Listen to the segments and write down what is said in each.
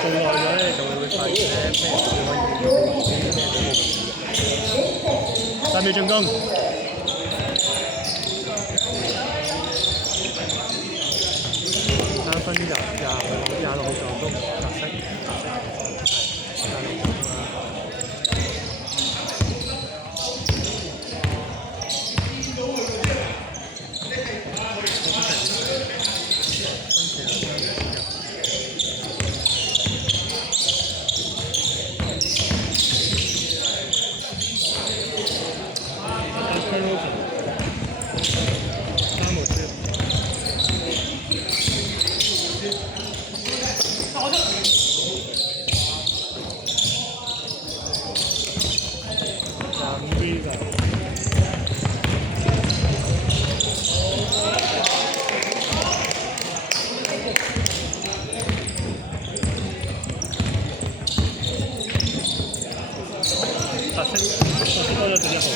做耐咗咧，就會發現咧咩事可以做到啲咩都冇問題。3秒進攻。3分26助攻，格式，係26分啊！多咗11號。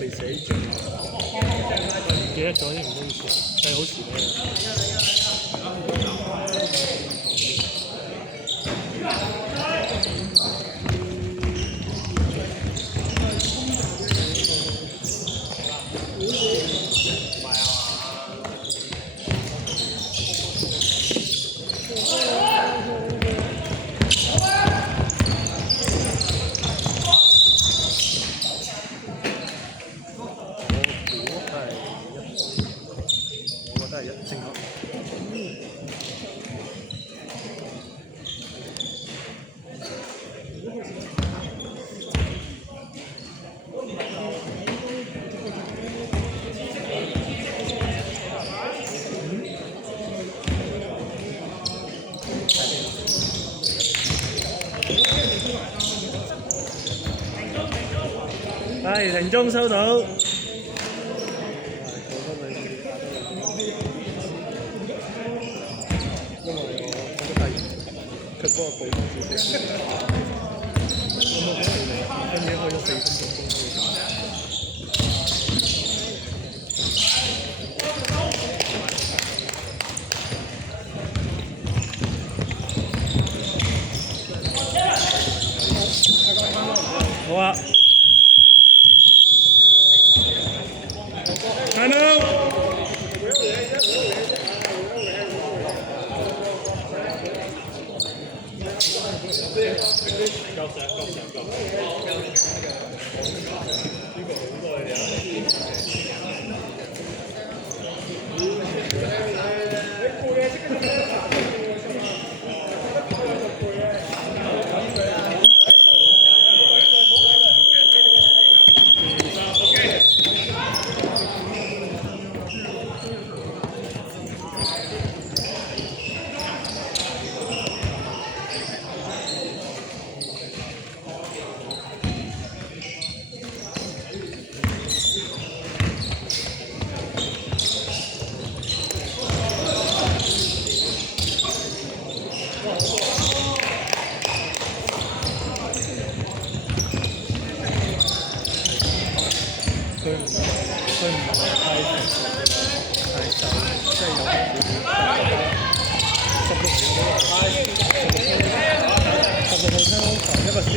未寫住，唔記得咗添，唔好意思，計好時咧。係停中收到。因為我睇佢幫我補翻少少。咁我可能分嘢開咗4分鐘。好啊。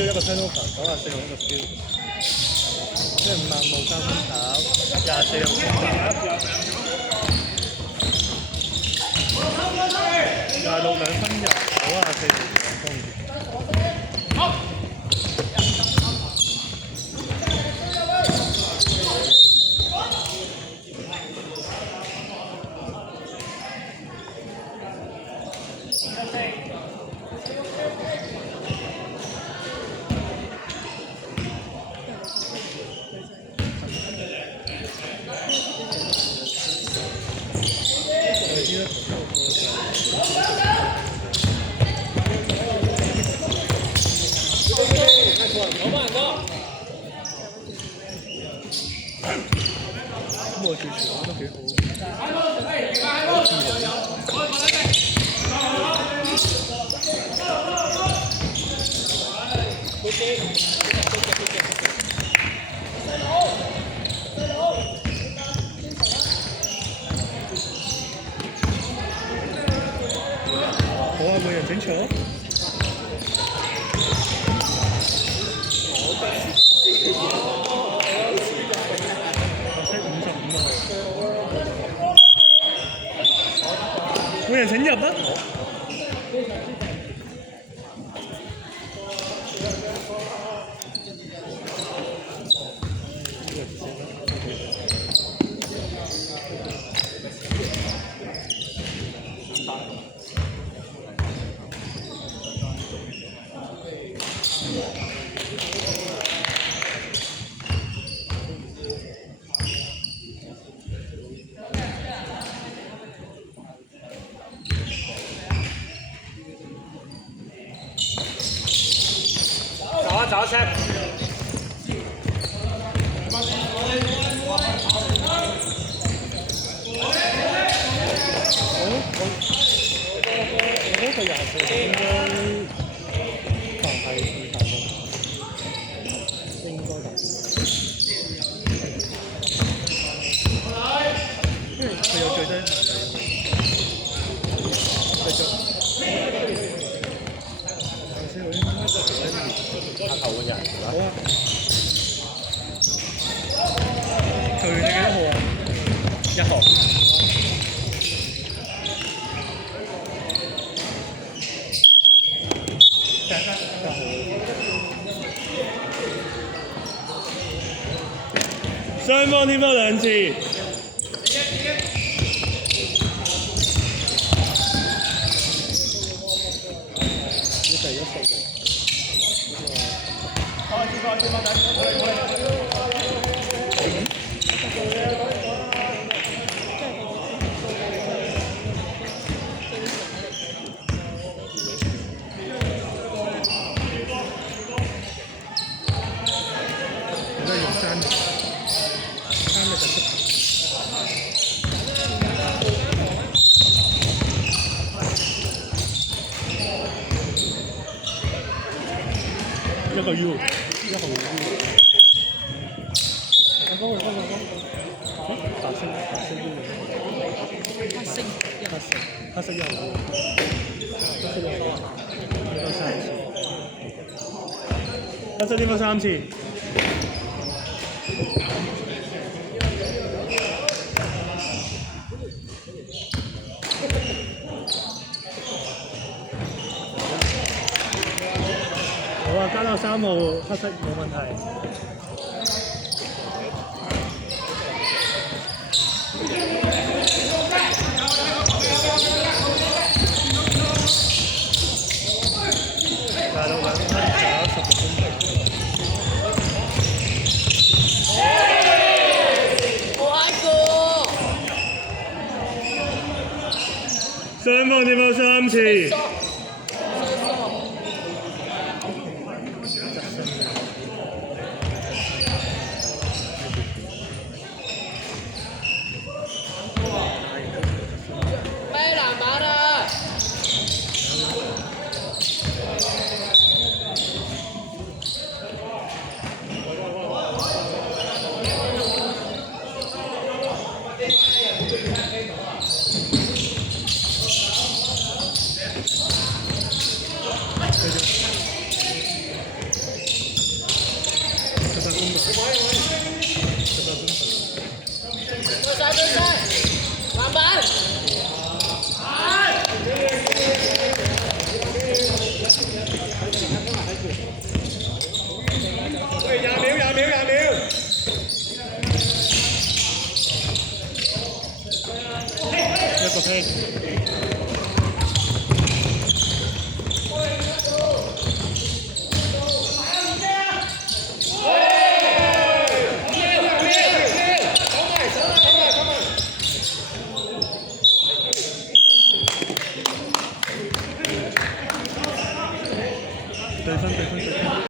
一個 turnover， 94號一個 skill， 即係5萬冇3分球，24號26 2分入，94條助攻。支持，我覺得幾好。好啊，每人整場。每人請入啊！找一車。我嗰個24應該係2大應該大。因為佢有最低限制。繼續。拍頭嘅人係嘛？好啊。球員你幾多號啊？1號。雙方添多2次。一個 U， 1號 U。白色 U 黑色1號 U， 黑色1號 U， 黑色點咗3次。好啊，加到3號黑色冇問題。大陸2分打16分鐘。雙方點咗3次。一個 play。